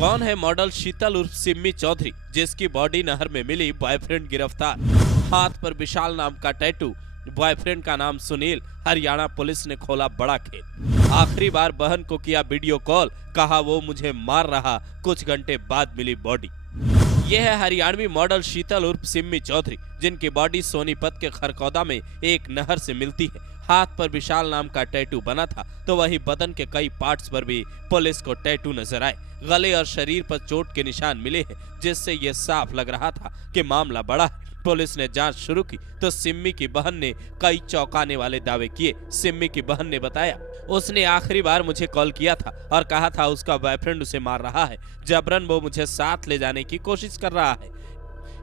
कौन है मॉडल शीतल उर्फ सिम्मी चौधरी, जिसकी बॉडी नहर में मिली, बॉयफ्रेंड गिरफ्तार। हाथ पर विशाल नाम का टैटू, बॉयफ्रेंड का नाम सुनील। हरियाणा पुलिस ने खोला बड़ा खेल। आखिरी बार बहन को किया वीडियो कॉल, कहा वो मुझे मार रहा, कुछ घंटे बाद मिली बॉडी। यह है हरियाणवी मॉडल शीतल उर्फ सिम्मी चौधरी, जिनकी बॉडी सोनीपत के खरकौदा में एक नहर से मिलती है। हाथ पर विशाल नाम का टैटू बना था, तो वहीं बदन के कई पार्ट्स पर भी पुलिस को टैटू नजर आए। गले और शरीर पर चोट के निशान मिले हैं, जिससे यह साफ लग रहा था कि मामला बड़ा है। पुलिस ने जांच शुरू की तो सिम्मी की बहन ने कई चौंकाने वाले दावे किए। सिम्मी की बहन ने बताया, उसने आखिरी बार मुझे कॉल किया था और कहा था उसका बॉयफ्रेंड उसे मार रहा है, जबरन वो मुझे साथ ले जाने की कोशिश कर रहा है।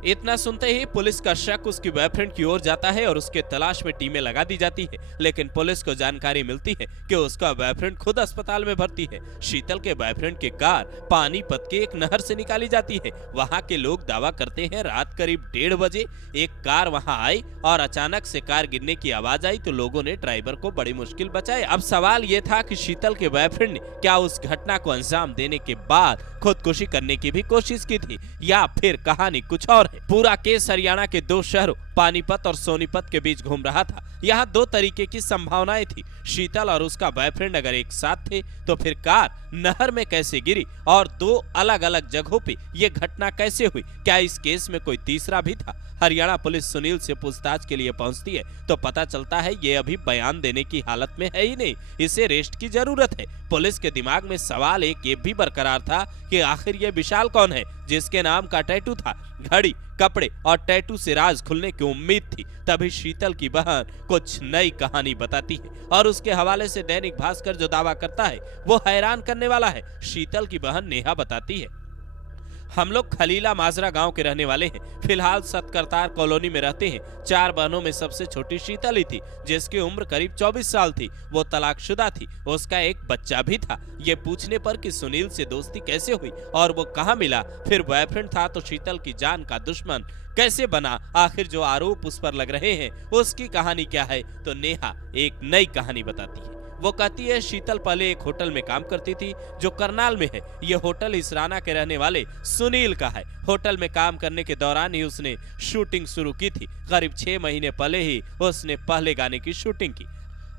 इतना सुनते ही पुलिस का शक उसकी बॉयफ्रेंड की ओर जाता है और उसके तलाश में टीमें लगा दी जाती है, लेकिन पुलिस को जानकारी मिलती है कि उसका बॉयफ्रेंड खुद अस्पताल में भर्ती है। शीतल के बॉयफ्रेंड की कार पानीपत के एक नहर से निकाली जाती है। वहां के लोग दावा करते हैं रात करीब 1:30 बजे एक कार वहां आई और अचानक से कार गिरने की आवाज आई तो लोगों ने ड्राइवर को बड़ी मुश्किल बचाया। अब सवाल ये था कि शीतल के बॉयफ्रेंड ने क्या उस घटना को अंजाम देने के बाद खुदकुशी करने की भी कोशिश की थी, या फिर कहानी कुछ और है। पूरा केस हरियाणा के 2 शहरों पानीपत और सोनीपत के बीच घूम रहा था। यहाँ 2 तरीके की संभावनाएं थी। शीतल और उसका बॉयफ्रेंड अगर एक साथ थे तो फिर कार नहर में कैसे गिरी और 2 अलग अलग जगहों पे ये घटना कैसे हुई? क्या इस केस में कोई तीसरा भी था? हरियाणा पुलिस सुनील से पूछताछ के लिए पहुंचती है तो पता चलता है ये अभी बयान देने की हालत में है ही नहीं, इसे रेस्ट की जरूरत है। पुलिस के दिमाग में सवाल एक ये भी बरकरार था कि आखिर ये विशाल कौन है, जिसके नाम का टैटू था। घड़ी, कपड़े और टैटू से राज खुलने की उम्मीद थी। तभी शीतल की बहन कुछ नई कहानी बताती है और उसके हवाले से दैनिक भास्कर जो दावा करता है वो हैरान करने वाला है। शीतल की बहन नेहा बताती है, हम लोग खलीला माजरा गांव के रहने वाले हैं। फिलहाल सतकरतार कॉलोनी में रहते हैं। 4 बहनों में सबसे छोटी शीतल ही थी, जिसकी उम्र करीब 24 साल थी। वो तलाकशुदा थी, उसका एक बच्चा भी था। ये पूछने पर कि सुनील से दोस्ती कैसे हुई और वो कहाँ मिला, फिर बॉयफ्रेंड था तो शीतल की जान का दुश्मन कैसे बना, आखिर जो आरोप उस पर लग रहे हैं उसकी कहानी क्या है, तो नेहा एक नई कहानी बताती है। वो कहती है, शीतल पहले एक होटल में काम करती थी जो करनाल में है। ये होटल इसराना के रहने वाले सुनील का है। होटल में काम करने के दौरान ही उसने शूटिंग शुरू की थी। करीब 6 महीने पहले ही उसने पहले गाने की शूटिंग की।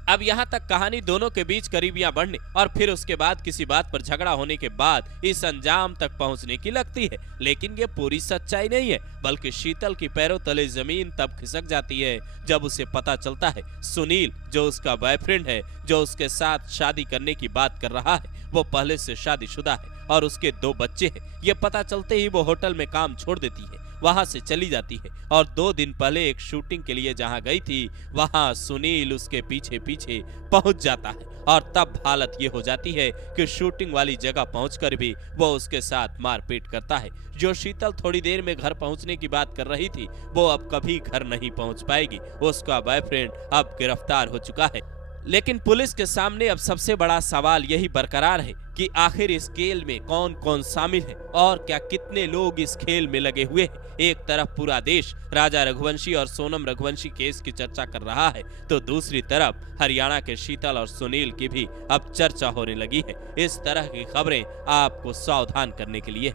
अब यहाँ तक कहानी दोनों के बीच करीबियां बढ़ने और फिर उसके बाद किसी बात पर झगड़ा होने के बाद इस अंजाम तक पहुँचने की लगती है, लेकिन ये पूरी सच्चाई नहीं है, बल्कि शीतल की पैरों तले जमीन तब खिसक जाती है जब उसे पता चलता है सुनील, जो उसका बॉयफ्रेंड है, जो उसके साथ शादी करने की बात कर रहा है, वो पहले से शादीशुदा है और उसके 2 बच्चे हैं। ये पता चलते ही वो होटल में काम छोड़ देती है, वहां से चली जाती है और 2 दिन पहले एक शूटिंग के लिए जहां गई थी वहां सुनील उसके पीछे पीछे पहुंच जाता है और तब हालत ये हो जाती है कि शूटिंग वाली जगह पहुंचकर भी वो उसके साथ मारपीट करता है। जो शीतल थोड़ी देर में घर पहुंचने की बात कर रही थी वो अब कभी घर नहीं पहुंच पाएगी। उसका बॉयफ्रेंड अब गिरफ्तार हो चुका है। लेकिन पुलिस के सामने अब सबसे बड़ा सवाल यही बरकरार है कि आखिर इस खेल में कौन कौन शामिल है और क्या कितने लोग इस खेल में लगे हुए हैं। एक तरफ पूरा देश राजा रघुवंशी और सोनम रघुवंशी केस की चर्चा कर रहा है, तो दूसरी तरफ हरियाणा के शीतल और सुनील की भी अब चर्चा होने लगी है। इस तरह की खबरें आपको सावधान करने के लिए